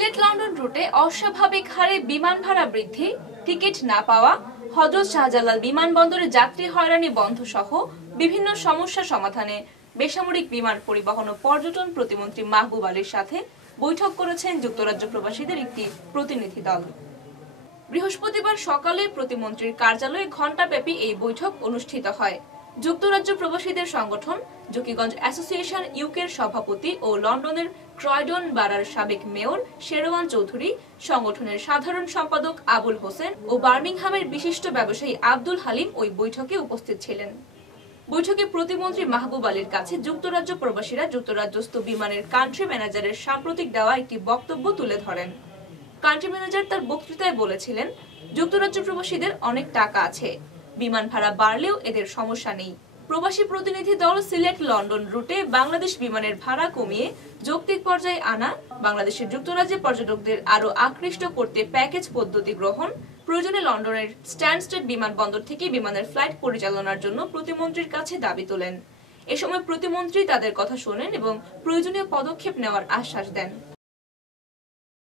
Sylhet London রুটে অস্বাভাবিক হারে বিমান ভাড়া বৃদ্ধি, টিকিট না পাওয়া, হযরত শাহজালাল বিমানবন্দরে যাত্রী হয়রানি বন্ধ সহ বিভিন্ন সমস্যা সমাধানে বেসামরিক বিমান পরিবহন ও পর্যটন প্রতিমন্ত্রী মাহবুব আলীর সাথে বৈঠক করেছেন যুক্তরাজ্য প্রবাসীদের একটি প্রতিনিধি দল। বৃহস্পতিবার সকালে প্রতিমন্ত্রীর কার্যালয়ে ঘণ্টাব্যাপী এই বৈঠক অনুষ্ঠিত হয়। যুক্তরাজ্য প্রবাসীদের সংগঠন জকিগঞ্জ অ্যাসোসিয়েশন ইউকের সভাপতি ও লন্ডনের ক্রয়ডন বারার সাবেক মেয়র শেরওয়ান চৌধুরী, সংগঠনের সাধারণ সম্পাদক আবুল হোসেন ও বার্মিংহামের বিশিষ্ট ব্যবসায়ী আব্দুল হালিম ওই বৈঠকে উপস্থিত ছিলেন। বৈঠকে প্রতিমন্ত্রী মাহবুব আলীর কাছে যুক্তরাজ্য প্রবাসীরা যুক্তরাজ্যস্থ বিমানের কান্ট্রি ম্যানেজারের সাম্প্রতিক দেওয়া একটি বক্তব্য তুলে ধরেন। কান্ট্রি ম্যানেজার তার বক্তৃতায় বলেছিলেন, যুক্তরাজ্য প্রবাসীদের অনেক টাকা আছে, বিমান ভাড়া বাড়লেও এদের সমস্যা নেই। প্রবাসী প্রতিনিধি দল সিলেট লন্ডন রুটে বাংলাদেশ বিমানের ভাড়া কমিয়ে যৌক্তিক পর্যায়ে আনা, বাংলাদেশের যুক্তরাজ্যে পর্যটকদের আরো আকৃষ্ট করতে প্যাকেজ পদ্ধতি গ্রহণ, প্রয়োজনে লন্ডনের স্ট্যানস্টেড বিমানবন্দর থেকে বিমানের ফ্লাইট পরিচালনার জন্য প্রতিমন্ত্রীর কাছে দাবি তোলেন। এ সময় প্রতিমন্ত্রী তাদের কথা শোনেন এবং প্রয়োজনীয় পদক্ষেপ নেওয়ার আশ্বাস দেন।